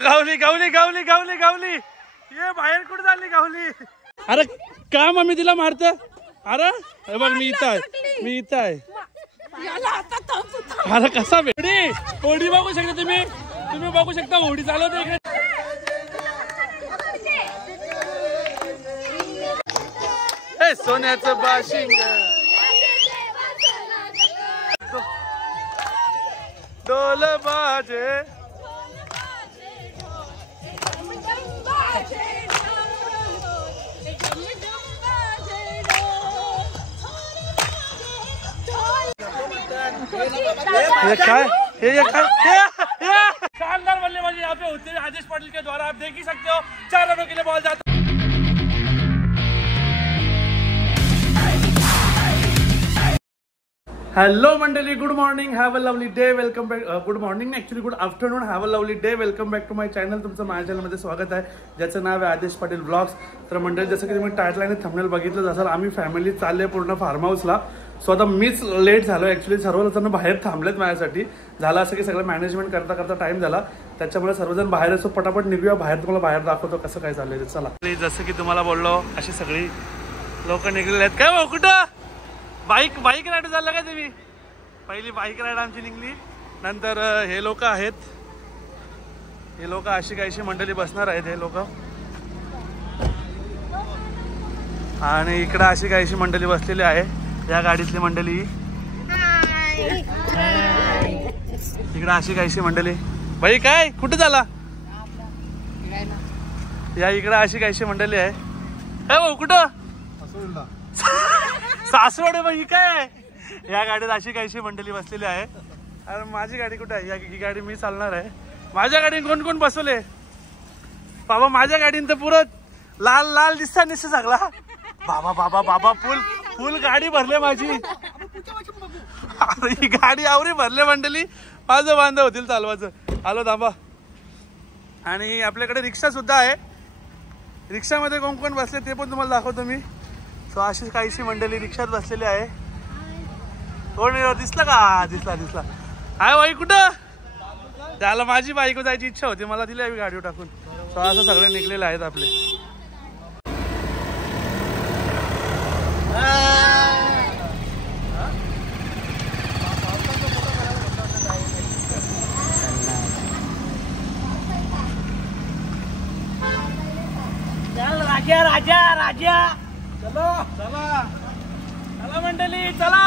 गावली गावली गावली गावली गावली ये बाहेर कुठे झाली गावली? अरे का मम्मी तिला मारत? अरे हे बघ मी इथं आहे अरे कसा भेडी होडी बघू शकता तुम्ही बघू शकता होडी चालवते इकडे. हे सोन्याचं बाशिंग डोल बाजे शानदार बल्लेबाजी यहाँ पे होती है आदेश पाटिल के द्वारा. आप देख ही सकते हो 4 रनों के लिए बॉल जाता है. हॅलो मंडळी, good morning, have a lovely day, welcome back. Good morning actually good afternoon, have a lovely day, welcome back to my channel. तुमचं माझ्या चॅनलमध्ये स्वागत आहे, ज्याचं नाव आहे आदेश पाटील ब्लॉग्स. तर मंडळी, जसं की तुम्ही टायटल आणि थंबनेल बघितलं असाल, आम्ही फॅमिली चालले पूर्ण फार्म हाऊसला. सो आता मीच लेट झालो ॲक्च्युली. सर्वजण बाहेर थांबलेत माझ्यासाठी. झालं असं की सगळं मॅनेजमेंट करता करता टाइम झाला, त्याच्यामुळे सर्वजण बाहेर असो. पटापट निघूया बाहेर, तुम्हाला बाहेर दाखवतो कसं काय चाललंय. चला. जसं की तुम्हाला बोललो, अशी सगळी लोक निघलेले आहेत. काय भाऊ, कुठं बाईक राईड झालं काय तुम्ही? पहिली बाईक राईड आमची निघली. नंतर हे लोक आहेत, हे लोक अशी काहीशी मंडळी बसणार आहेत हे लोक. आणि इकडं अशी काहीशी मंडळी बसलेली आहे, या गाडीतली मंडळी. इकडं अशी काहीशी मंडळी. बाई काय कुठे झाला? या इकडं अशी काहीशी मंडळी आहे. काय भाऊ कुठं? सासवड. बाई काय या गाडीत अशी काहीशी मंडळी बसलेली आहे. अरे माझी गाडी कुठे आहे? ही गाडी मी चालणार आहे. माझ्या गाडीत कोण कोण बसवले बाबा? माझ्या गाडीन तर पुरं लाल लाल दिसता निसतं सगळा. बाबा बाबा बाबा फुल गाडी भरले माझी. अरे ही गाडी आवरी भरले मंडळी. माझं बांधव होतील चालवायचं. आलो थांबा. आणि आपल्याकडे रिक्षा सुद्धा आहे. रिक्षामध्ये कोण कोण बसले ते पण तुम्हाला दाखवतो मी. सो अशी काहीशी मंडळी रिक्षात बसलेली आहे. कोण दिसला का? दिसला. हाय बाई कुठं? त्याला माझी बाईक जायची इच्छा होती, मला दिली आम्ही गाडीवर टाकून. सो असं सगळे निघलेले आहेत आपले. राजा चला मंडळी चला.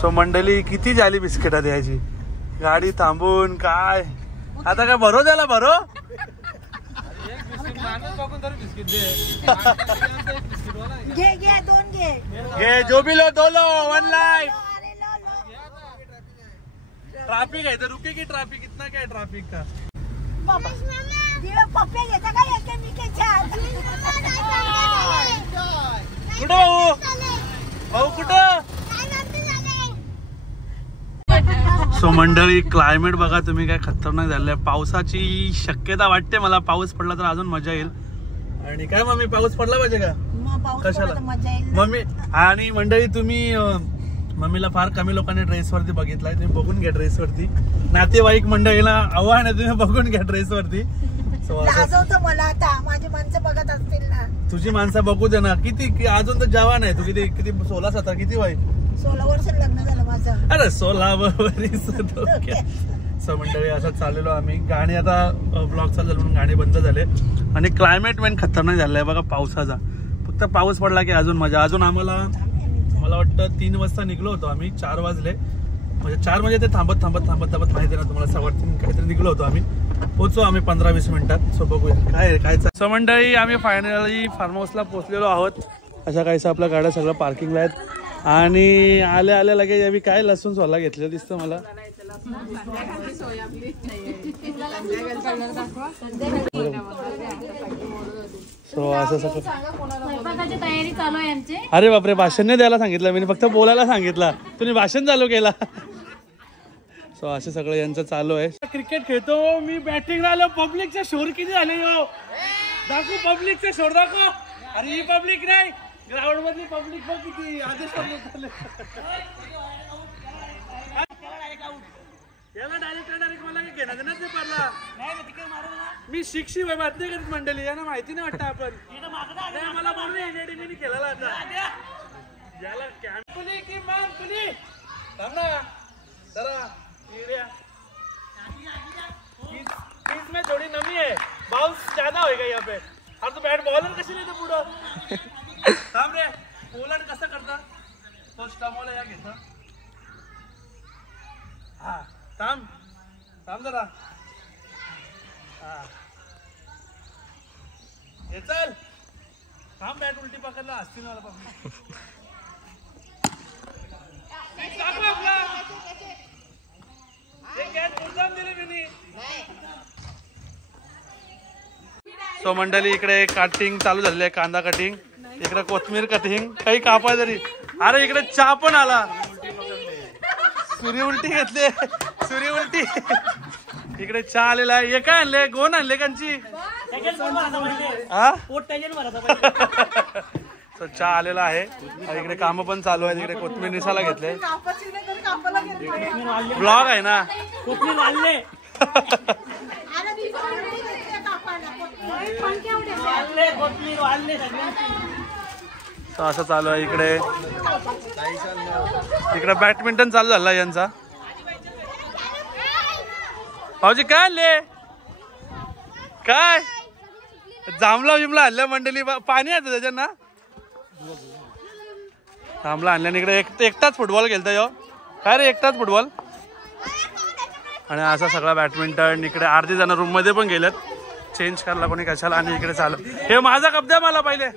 सो मंडळी किती झाली बिस्किटा द्यायची, गाडी थांबून काय आता काय भरो द्याला भरो. घे जो भी लो दो लो, 1 लाइफ. ट्रैफिक है तो रुकेगी ट्रैफिक. इतना क्या है ट्रैफिक का? कुठं भाऊ कुठं? सो मंडळी क्लायमेट बघा तुम्ही, काय खतरनाक झालंय. पावसाची शक्यता वाटते मला. पाऊस पडला तर अजून मजा येईल. आणि काय मम्मी, पाऊस पडला पाहिजे का? कशाला मम्मी? आणि मंडळी तुम्ही मम्मीला फार कमी लोकांनी ड्रेसवरती बघितलाय. तुम्ही बघून घ्या ड्रेसवरती. नातेवाईक मंडळीला आव्हान आहे, तुम्ही बघून घ्या ड्रेसवरती. मला आता माझी माणसं बघत असतील ना. तुझी माणसं बघू दे ना. किती अजून तर जवान आहे तू. किती 16-17 किती वय? 16 वर्ष लग्न झालं माझं. अरे 16 वर्ष. सो मंडळी असं चाललेलो आम्ही. गाणी आता ब्लॉग चालू झालं म्हणून गाणी बंद झाले. आणि क्लायमेट मेन खतरनाक झालाय बघा पावसाचा. फक्त पाऊस पडला की अजून मजा. अजून मला वाटतं 3 वाजता निघलो होतो आम्ही. 4 वाजले म्हणजे 4 म्हणजे ते थांबत माहिती ना तुम्हाला. 3:15 काहीतरी निघलो होतो आम्ही. पोहोचू आम्ही 15-20 मिनिटात. सो बघूया काय. सो मंडळी आम्ही फायनली फार्म हाऊसला पोहोचलेलो आहोत. अशा काहीसं आपल्या गाड्या सगळं पार्किंगला आहेत. आणि आल्या लगेच आम्ही काय लसूण सोला घेतलेलं दिसतं मला. असं सगळं स्वयंपाकाची तयारी चालू आहे आमची. अरे बापरे, भाषण नाही द्यायला सांगितलं मी, फक्त बोलायला सांगितलं, तुम्ही भाषण चालू केला. सो असं सगळं यांचं चालू आहे. क्रिकेट खेळतो मी, बॅटिंग आलो. पब्लिकचे शोर किती झाले यो, दाखवू पब्लिकचे शोर दाखव. अरे ही पब्लिक नाही, ग्राउंड मधली पब्लिक बघ किती. याला डायरेक्ट मला काही घेणार नाही ते पडला. मी शिक्षी बात नाही करीत मंडळी, यांना माहिती नाही वाटतं आपण. मला बोलू एनएडीने खेळायला आता याला कॅम्पली की मॅम पुली थांब ना जरा. बीच में थोड़ी नमी है, बाउंस ज्यादा होएगा यहाँ पे. और तो बैट बॉलर कशी लेते पुढं. थांब रे, पोलंड कसं करता तो स्टमोला या घेत. हा थांब थांब जरा. हा हे चल थांब, बॅट उलटी पकडला असतील मला पब्लिक. सो मंडळी इकडे कटिंग चालू झालेली आहे, कांदा कटिंग, इकडे कोथमीर कटिंग, काही कापाय तरी. अरे इकडे चहा पण आला, सूर्य उलटी घेतले, सूर्य उलटी. इकडे चहा आलेला आहे. हे काय आणले, गोन आणले कांची. तर चहा आलेला आहे. इकडे काम पण चालू आहे. इकडे कोथमीर निसाला घेतले. ब्लॉग आहे ना. असं चालू आहे. इकडे इकडे बॅडमिंटन चालू झाला यांचा. भाऊजी काय आणले, काय जांभला बिमला आणल्या मंडळी. पाणी आहे त्याच्यात ना, जांभला आणल्याने इकडे एकटाच फुटबॉल खेळता यो. काय रे, एकटाच फुटबॉल. आणि असा सगळा बॅडमिंटन. इकडे अर्धी जण रूम मध्ये पण गेलेत चेंज करायला, कोणी कशाला. आणि इकडे चालू. हे माझा कप द्या मला पहिले.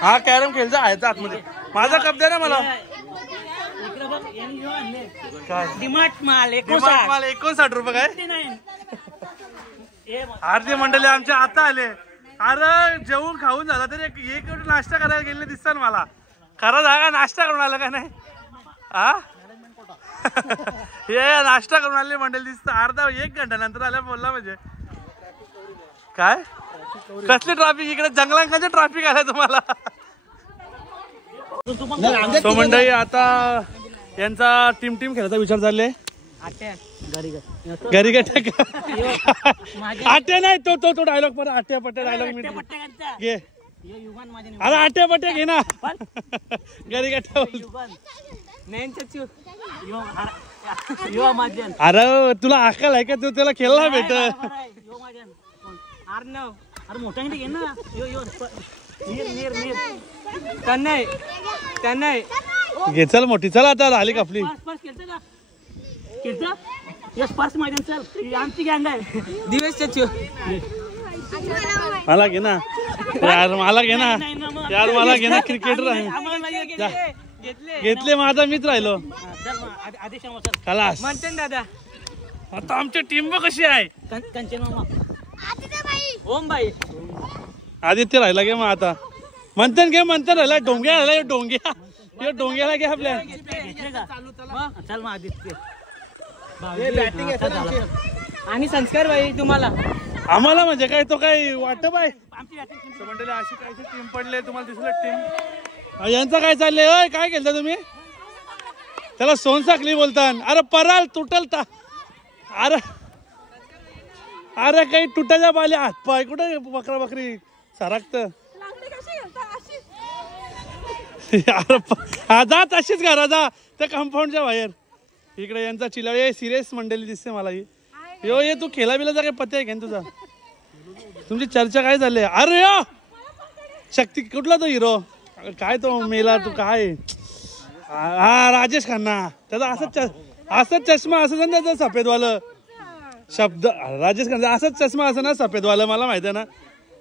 हा कॅरम खेळचा आहे आतमध्ये. माझा कप द्या ना मला. काय डिमार्ट माल 59 रुपये. काय आरती मंडळी आमच्या आता आले. अरे जेवून खाऊन झाला तरी एक नाश्ता करायला गेले दिसतात मला. खरं जागा नाश्ता करून आलं का नाही. हा हे नाश्ता करून आले मंडळी दिसत. अर्धा 1 घंटा नंतर आल्या बोलला. म्हणजे काय कसली ट्रॅफिक इकडे, जंगलांकडे ट्रॅफिक आलाय तुम्हाला. तो मंडळी आता यांचा टीम खेळायचा विचार चालले. घरी गट आट्या नाही, तो डायलॉग पण आट्या पट्ट्या डायलॉग मी घे. अरे आट्या पट्ट्या घे ना. घरी गट्ट्या. अरे तुला अक्कल आहे का, तू त्याला खेळला भेट. अरे मोठा घे ना. घे चल मोठी. चल आता झाली कापली. आमची गँग आहे दिवेश. मला घे ना यार, मला घे ना यार, मला घे ना. क्रिकेटर आहे घेतले, माझा मीच राहिलो. खलास म्हणते दादा. आता आमची टीम बघ कशी आहे. कंचन मामा, ओम भाई, आदित्य राहिला घे. मग आता मंथन घे, मंथन राहिला. डोंग्या राहिला, डोंग्या. यो डोंग्याला घे आपल्या. चल मग आदित्य. आणि संस्कार भाई तुम्हाला, आम्हाला म्हणजे काय तो काय वाटत बाय. मंडळी अशी काही टीम पडले तुम्हाला दिसलं टीम. यांचं काय चाललंय. अय काय केलं तुम्ही, त्याला सोनसाखली बोलता. अरे पराल तुटलता. अरे अरे काही तुटाच्या बाल्या हात पाय कुठे बकरा बकरी सरकत. जा तशीच घरा जा त्या कंपाऊंडच्या बाहेर. इकडे यांचा चिलाळे सिरियस मंडळी दिसते मला. यो ये तू खेळा बिलाचा काय पत्ते आहे का तुझा. तुमची चर्चा काय झाली. अरे यो शक्ती कुठला तो हिरो, काय तो मेला तू काय. हा राजेश खन्ना. त्याचा असंच चष्मा असं ना त्याचा सफेदवालं शब्द. राजेश खन्ना असंच चष्मा असं ना सफेदवालं, मला माहिती आहे ना.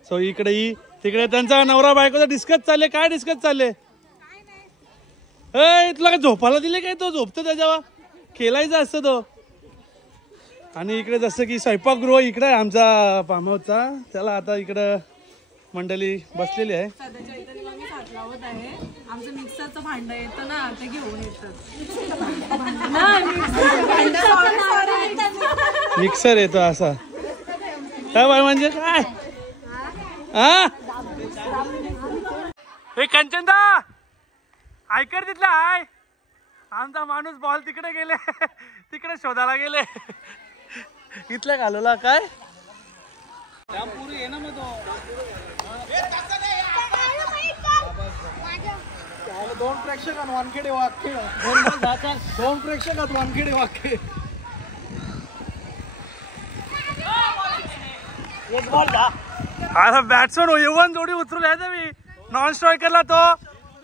सो इकडे तिकडे त्यांचा नवरा बायकोचा डिस्कस चालले. काय डिस्कस चालले. तुला काय झोपायला दिले काय? तो झोपतो त्याच्यावर, खेळायचा असतो तो. आणि इकडे जसं की स्वयंपाकगृह इकडे आहे आमचा फार्म हाऊसचा. त्याला आता इकडं मंडळी बसलेली आहे. सध्याच्या इथे आम्ही हात लावत आहे. आमचं मिक्सरचं भांडं येतं ना ते घेऊन येतात. मिक्सर येतो असा काय बाय म्हणजे काय? हा हे कंचनदा ऐकर तिथला हाय. आमचा माणूस बॉल तिकडे गेले, तिकडे शोधायला गेले. इथल्या घालवला काय? दोन प्रेक्षकात वानखेडे वाक्य, दोन प्रेक्षकात वानखेडे वाक्य. आता बॅट्समन येऊन जोडी उतरवली आहे मी. नॉन स्ट्रायकरला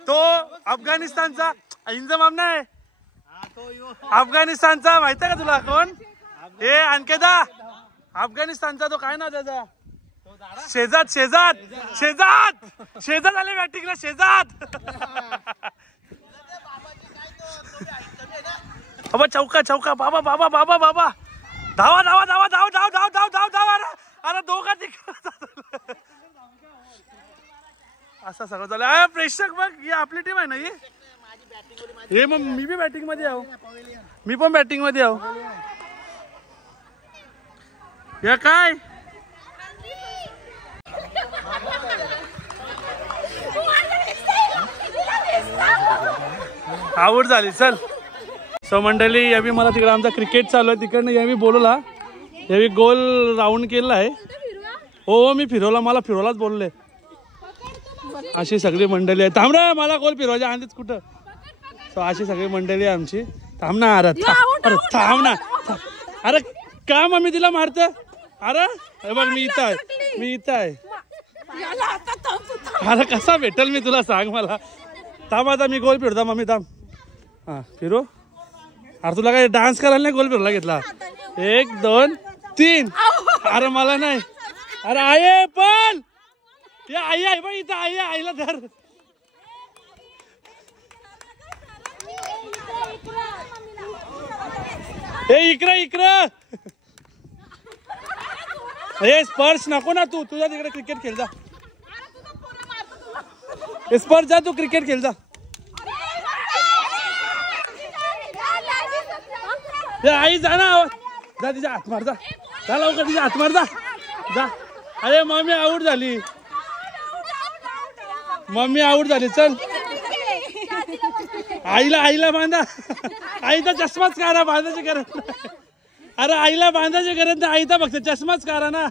तो अफगाणिस्तानचा इंजमाम नाही, अफगाणिस्तानचा माहिती आहे का तुला कोण? हे अंकेदा अफगाणिस्तानचा तो काय नाव त्याचा? शेजाद आले बॅटिंगला. शेजाद बाबा चौका बाबा बाबा बाबा बाबा धावा धावा धावा धाव धाव धाव धाव धाव धाव. अरे दोघा तिकडे असं सगळं झालं. प्रेक्षक बघ, ही आपली टीम आहे ना हे. मग मी बी बॅटिंग मध्ये आहो, मी पण बॅटिंग मध्ये आहो. या काय आवड झाली. चल सो मंडळी, यावी मला तिकडे आमचा क्रिकेट चालू आहे तिकडनं यावी बोलवला. यावी गोल राऊंड केला आहे. हो मी फिरवला, मला फिरवलाच बोलले. अशी सगळी मंडळी आहे. थांब रे, मला गोल फिरवायच्या आधीच कुठं. सो अशी सगळी मंडळी आहे आमची. थांब ना, अरे थांब ना. अरे का मग मी तिला मारत? अरे बघ मी इथं आहे. अरे कसा भेटल मी तुला सांग मला. थांब आता मी गोल फिरता मम्मी. थांब हा फिरू. अरे तुला काय डान्स करायला नाही गोल फिरला घेतला? 1 2 3. अरे मला नाही. अरे आहे पण आई आहे बघ इथं. आईला धर. इकडं हे स्पर्श नको ना. तुझ्या तिकडे क्रिकेट खेळ जा. स्पर्श जा, तू क्रिकेट खेळ जा. आई जा ना, जा तिच्या हात मार. जा लवकर तिच्या हात मार. जा. अरे मम्मी आऊट झाली. चल आईला बांधा. आईचा चष्माच काढा, बांधायची गरज नाही. अरे आईला बांधायची गरज नाही, आईचा फक्त चष्माच काढा ना.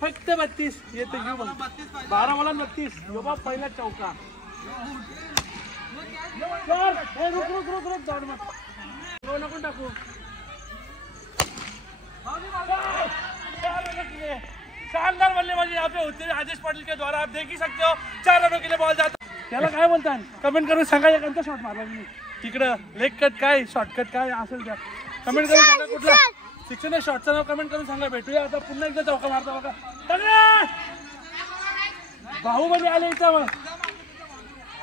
फक्त 32 येते घेऊ. 12 मला 32. बाबा पहिला चौका. रुक जाऊ मग नको टाकू. शानदार बल्लेबाजी यहाँ पे होती है आदेश पाटिल के द्वारा. आप देख ही सकते हो 4 रनों के लिए बॉल जाता. त्याला काय बोलतात कमेंट करून सांगा. एकांचा शॉट मारला मी तिकडं. लेग कट काय, शॉर्टकट काय असेल त्या कमेंट करून सांगा. कुठला शिक्षण शॉटचं नाव कमेंट करून सांगा. भेटूया आता पुन्हा एकदा चौका मारता बघा. बाहुबली आले इथं. मग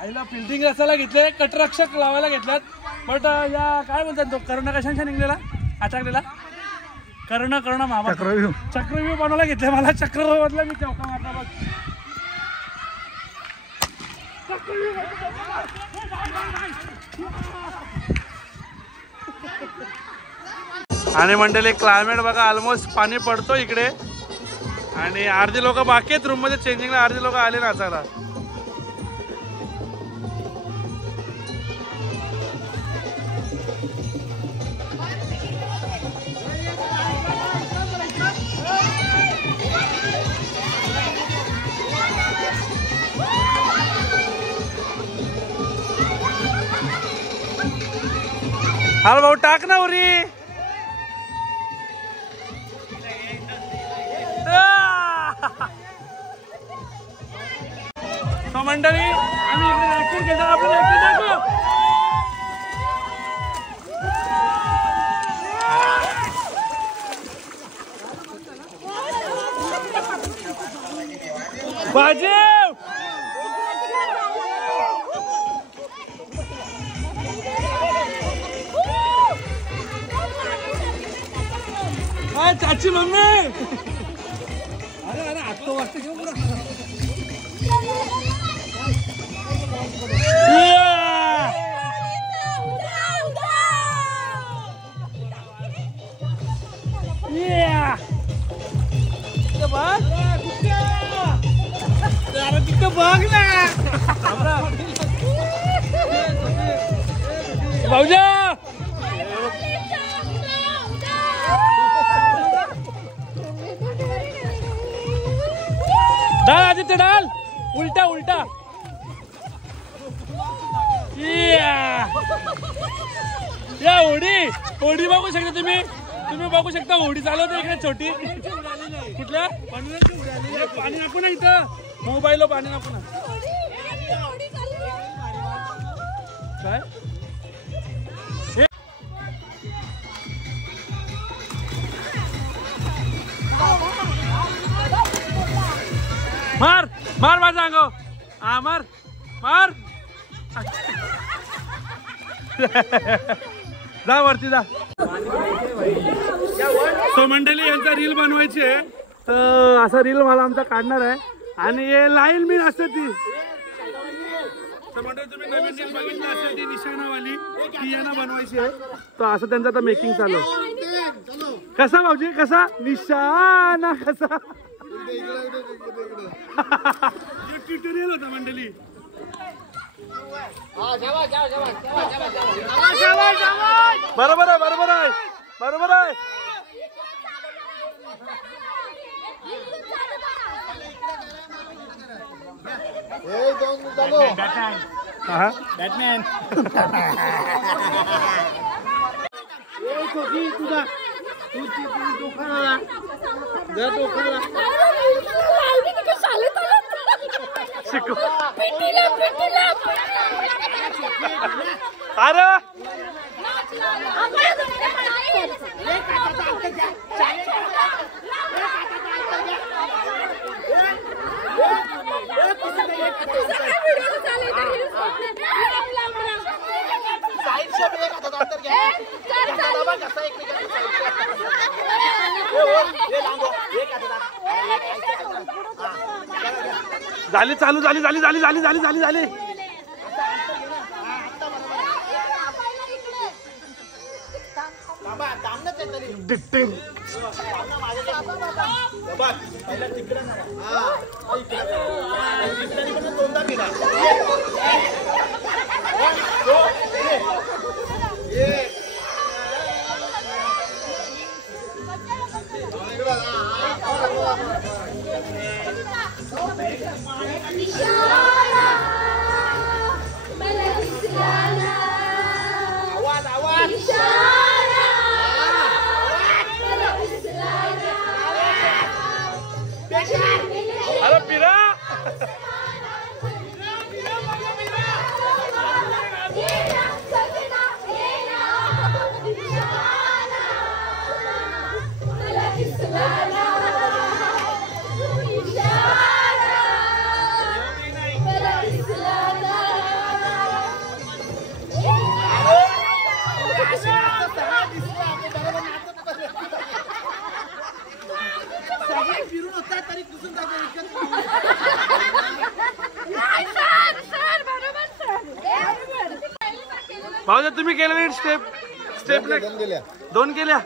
आईला फिल्डिंग रसायला घेतले, कटरक्षक लावायला घेतल्यात. बट या काय बोलतात तो कर्ण कशांच्या निघलेला अटकलेला कर्ण मामा चक्रव्यूह बनवायला घेतले. मला चक्रव्यूहला मी चौका मारला बघ. आणि मंडळी क्लायमेट बघा, ऑलमोस्ट पाणी पडतो इकडे. आणि अर्धी लोक बाकी आहेत रूम मध्ये चेंजिंगला. अर्धी लोक आले नाचायला. अरे भाऊ टाक ना उरी. तो मंडळी आम्ही इकडे रॅकेट घेतो. आपण रॅकेट टाकू. बाजीव चाची मम्मी अरे आत्ता वाजता घेऊ तिथं बघ ना भाऊजा डाल आदित्य डाल उलटा उलटा या होडी बघू शकता तुम्ही बघू शकता होडी चालवते इकडे छोटी कुठल्या पाणी नको ना इथं मोबाईल पाणी नको ना काय मार मार माझा अंगो हा मार मार जा वरती जा सो मंडळी यांचा रील बनवायची आहे तर असा रील मला आमचा काढणार आहे आणि हे लाईन मी असते ती मंडळी तुम्ही नवीन रील बघितली असेल ती निशाणावाली ती यांना बनवायची आहे तर असं त्यांचं आता मेकिंग चालू कसा भाऊजी कसा निशाणा कसा ट्युटोरियल होता मंडळी बरोबर आहे बरोबर आहे बरोबर आहे बॅटमॅन तुझा अरे झाली चालू झाली झाली झाली झाली झाली झाली झाली अरे पिरा भाऊजा तुम्ही केलं नाही स्टेप दोन केल्या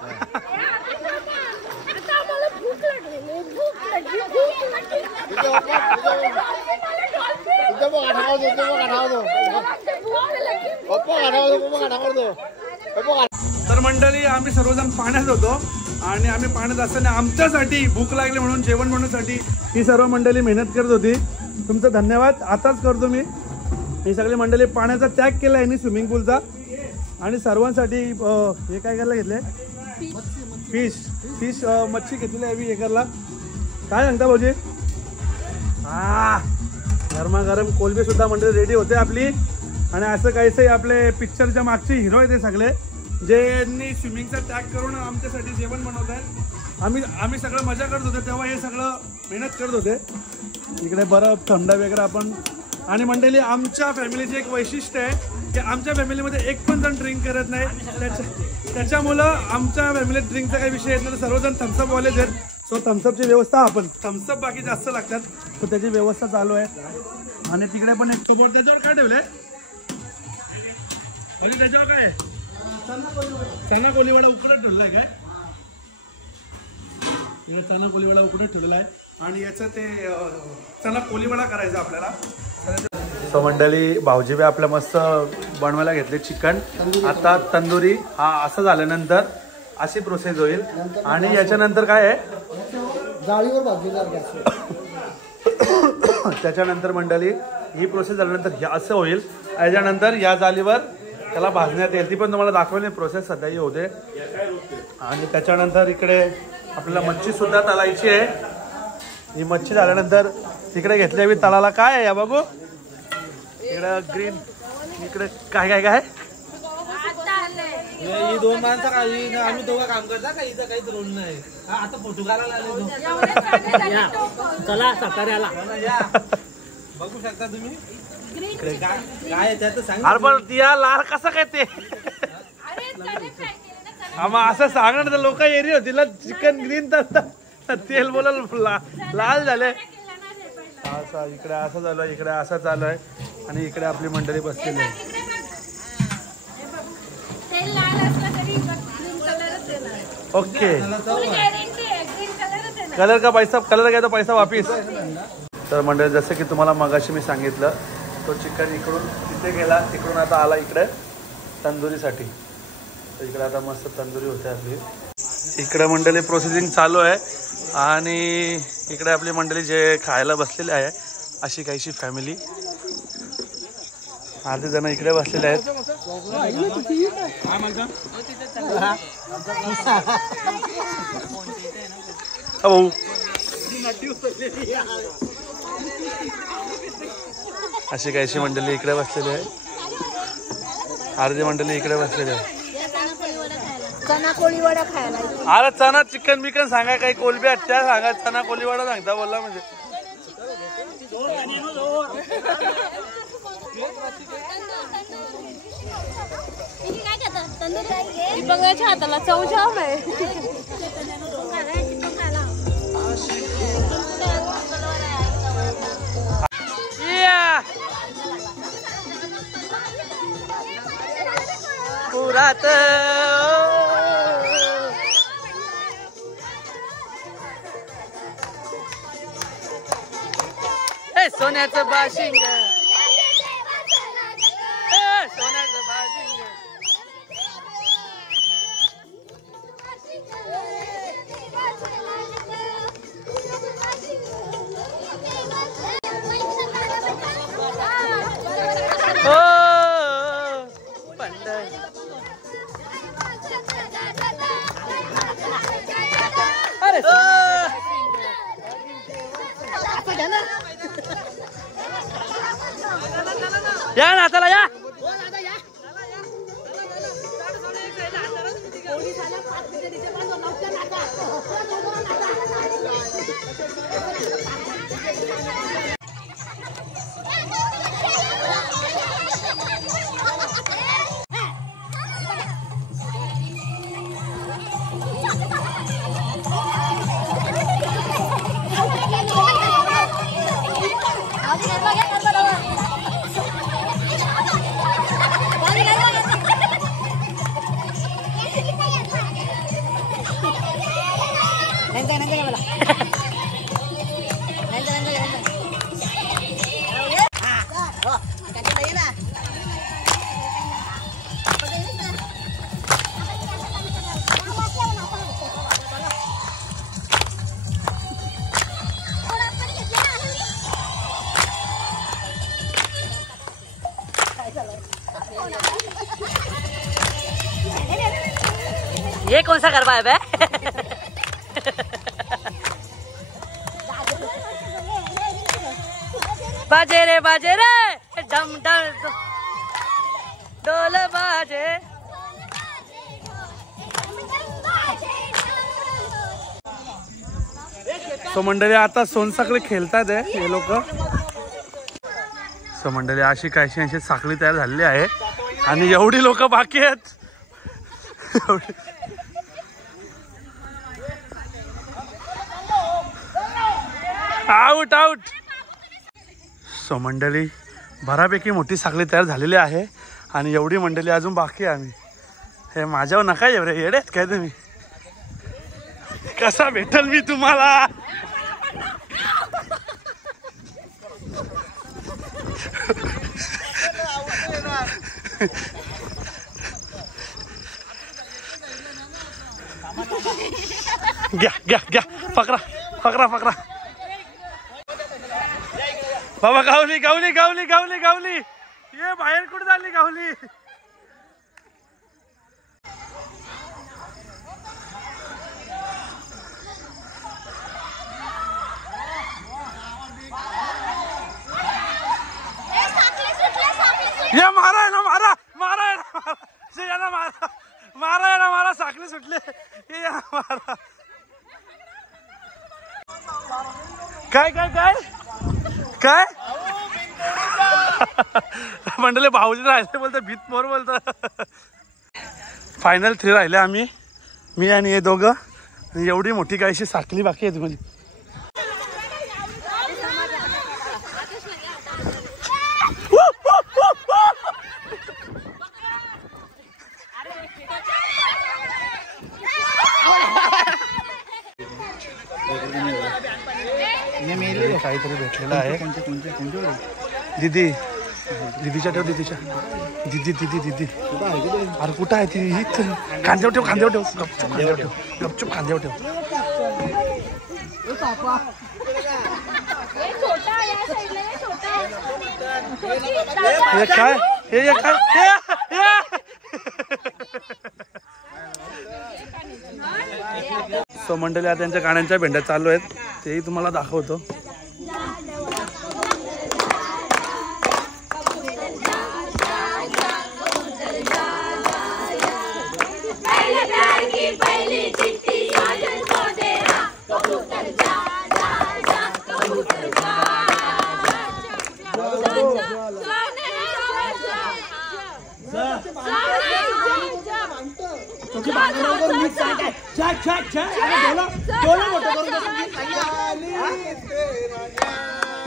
तर मंडळी आम्ही सर्वजण पाण्यात होतो आणि आम्ही पाण्यात असताना आमच्यासाठी भूक लागली म्हणून जेवण बनवण्यासाठी ही सर्व मंडळी मेहनत करत होती तुमचं धन्यवाद आताच करतो मी ही सगळी मंडळी पाण्याचा त्याग केला आहे स्विमिंग पूलचा आणि सर्वांसाठी हे काय करायला घेतले फिश मच्छी घेतलेली आहे हे करला काय सांगता भाऊजी गरमागरम कोलबी सुद्धा मंडळी रेडी होते आपली आणि असं काहीसं आपले पिक्चरच्या मागचे हिरो आहे ते सगळे ज्यांनी स्विमिंगचा त्याग करून आमच्यासाठी जेवण बनवत आहे आम्ही सगळं मजा करत होते तेव्हा हे सगळं मेहनत करत होते इकडे बरफ थंड वगैरे आपण आणि मंडळी आमच्या फॅमिलीचे एक वैशिष्ट्य आहे की आमच्या फॅमिलीमध्ये एक पण जण ड्रिंक करत नाही त्याच्यामुळं आमच्या फॅमिलीत ड्रिंकचा काही विषय येत नाही, सर्वजण थम्सअप वालेच आहेत. सो थम्सअपची व्यवस्था आपण थम्सअप बाकी जास्त लागतात तर त्याची व्यवस्था चालू आहे. आणि तिकडे पण एक समोर त्याच्यावर काय ठेवलंय आणि त्याच्यावर काय चना कोलीवाडा उकडत ठेवलेला आहे. काय चना कोलीवाडा उकडत ठेवलेला आहे आणि याचं ते चना कोलीवाडा करायचा आपल्याला. सो मंडळी भाऊजी बी आपल्या मस्त बनवायला घेतले चिकन. आता तंदुरी हा असं झाल्यानंतर अशी प्रोसेस होईल आणि याच्यानंतर काय आहे जाळीवर भाजलेला गॅस. त्याच्यानंतर मंडळी ही प्रोसेस झाल्यानंतर हे असं होईल. याच्यानंतर या जाळीवर त्याला भाजण्यात येईल. ती पण तुम्हाला दाखवली प्रोसेस सध्याही होते. आणि त्याच्यानंतर इकडे आपल्याला मच्छी सुद्धा तळायची आहे. ही मच्छी झाल्यानंतर तिकडे घेतली हवी तळाला. काय आहे या बघू इकडे ग्रीन इकडे काय काय काय ही दोन माणसं काही आम्ही दोघं काम करता का इथं काही रोल नाही. आता फोटो काढायला आले चला साताऱ्याला बघू शकता तुम्ही. काय त्यात सांग अरे पण या लाल कसं काय ते आम्हा असं सांगणार तर लोक एरी होती चिकन ग्रीन तर तेल बोलाल लाल झाले. असं इकडे असं चालू आहे, इकडे असं चालू आहे आणि इकडे आपली मंडळी बसलेली आहे. ओके कलर का पैसा कलर घ्या तो पैसा वापिस. तर मंडळी जसं की तुम्हाला मगाशी मी सांगितलं तो चिकन इकडून तिथे गेला तिकडून आता आला इकडे तंदुरीसाठी. तर इकडे आता मस्त तंदुरी होते आपली. इकडे मंडळी प्रोसेसिंग चालू आहे आणि इकडे आपली मंडळी जे खायला बसलेली आहे अशी काहीशी फॅमिली. अर्धे जण इकडे बसलेले आहेत. भाऊ अशी काहीशी मंडळी इकडे बसलेली आहे. अर्धी मंडळी इकडे बसलेली आहे. चना कोळीवडा खायला. अरे चना चिकन बिकन सांगा काही कोलबी त्या सांगा चना कोलीवाडा सांगता बोलला म्हणजे. बघायच्या हाताला चव जाम आहे. पुरात सोन्याचं बाशिंग सोन्याचं बाशिंग. या ना चला या. ये कौन सा गरबा है बे? बाजे रे डम डम डोल बाजे. सो मंडळी आता सोनसाखळी खेळतात आहे हे लोक. सो मंडळी अशी काहीशी अशी साखळी तयार झालेली आहे आणि एवढी लोक बाकी आहेत आउट आउट. सो मंडळी बऱ्यापैकी मोठी साखळी तयार झालेली आहे आणि एवढी मंडळी अजून बाकी आहे. आम्ही हे माझ्यावर नका एवढे येडेत काय तुम्ही. कसा भेटल मी तुम्हाला. घ्या घ्या घ्या पकडा पकडा पकडा. बाबा गावली गावली गावली गावली गावली. ये बाहेर कुठे झाली गावली. ये मारा ना मारा मारा ना मारा मारा ना मारा. साखळी सुटले. ये मारा. काय काय काय काय मंडळी भाऊजी राहिले बोलतो भीत मोर बोलतो. फायनल 3 राहिले आम्ही, मी आणि हे दोघं. एवढी मोठी काहीशी साखळी बाकी आहे तुम्हाला. काहीतरी भेटलेलं आहे. दीदी दीदीच्या ठेव दीदीच्या. दीदी दीदी दीदी अरे कुठं आहे ती. खांद्यावर ठेव खांद्यावर ठेव गपचूप खांद्यावर ठेव गपचूप खांद्यावर ठेव. काय हे काय. सो मंडळी आता त्यांच्या गाण्यांच्या भेंड्या चालू आहेत, तेही तुम्हाला दाखवतो.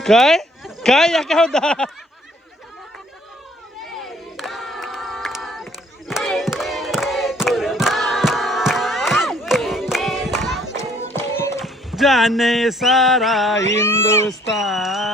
काय काय या काय होता. जाने सारा हिंदुस्तान.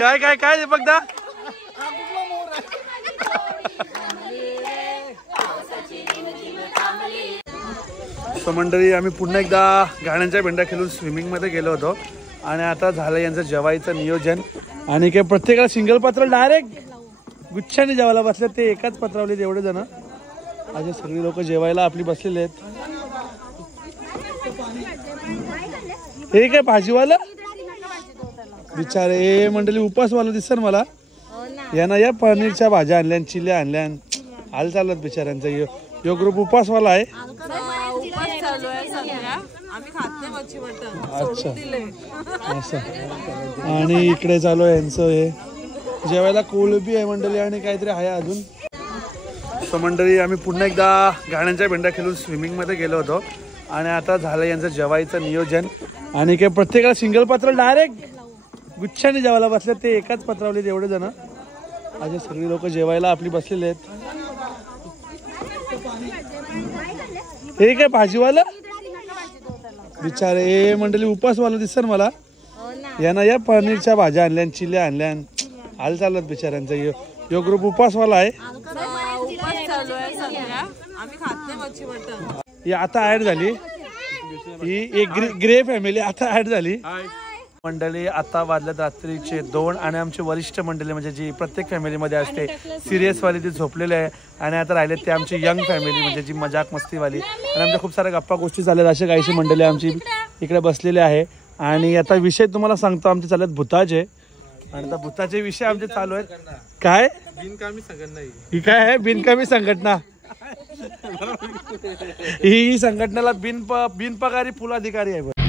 काय काय काय दीपक दा. सो मंडळी आम्ही पुन्हा एकदा गाण्यांच्या भेंड्या खेळून स्विमिंग मध्ये गेलो होतो आणि आता झालं यांचं जेवायचं नियोजन. आणि काय प्रत्येकाला सिंगल पत्र डायरेक्ट गुच्छाने जेवायला बसले. ते एकाच पत्रावले एवढे जण. असे सगळी लोक जेवायला आपली बसलेले आहेत. हे काय भाजीवाला बिचारे मंडळी उपासवाला दिसत मला. यांना या पनीरच्या भाज्या आणल्या, चिल्या आणल्या. हाल चालत बिचाऱ्यांचा. यो ग्रुप उपासवाला आहे. अच्छा असं. आणि इकडे चालू आहे यांचं हे जेवायला. कोळंबी आहे मंडळी आणि काहीतरी आहे अजून. सो मंडळी आम्ही पुन्हा एकदा गाण्यांच्या भेंड्या खेळून स्विमिंग मध्ये गेलो होतो आणि आता झालं यांचं जेवायचं नियोजन. आणि काय प्रत्येकाला सिंगल पत्र डायरेक्ट गुच्छाने जेवायला बसले. ते एकाच पत्रावले एवढे जण. असे सगळी लोक जेवायला आपली बसलेले आहेत. हे काय भाजीवाला बिचारे हे मंडळी उपवासवाला दिसत मला. यांना या पनीरच्या भाज्या आणल्या, चिल्या आणल्या, हाल चालत बिचाऱ्यांचा. यो ग्रुप उपवासवाला आहे. आम्ही खात नाही मच्छी मटण. ही आता ऍड झाली. ही एक ग्रे फॅमिली आता ऍड झाली. मंडळी आता वाजल्यात रात्रीचे 2 आणि आमची वरिष्ठ मंडळी म्हणजे जी प्रत्येक फॅमिलीमध्ये असते सिरियसवाली ती झोपलेली आहे. आणि आता राहिले ते आमची यंग फॅमिली म्हणजे जी मजाक मस्तीवाली. आणि आमच्या खूप साऱ्या गप्पा गोष्टी झाल्यात. असे काहीशी मंडळी आमची इकडे बसलेली आहे. आणि आता विषय तुम्हाला सांगतो आमचे चालत भूताचे. आणि आता भूताचे विषय आमचे चालू आहेत. काय बिनकामी संघटना ही काय आहे? बिनकामी संघटना. ही संघटनेला बिनपगारी फुल अधिकारी आहे.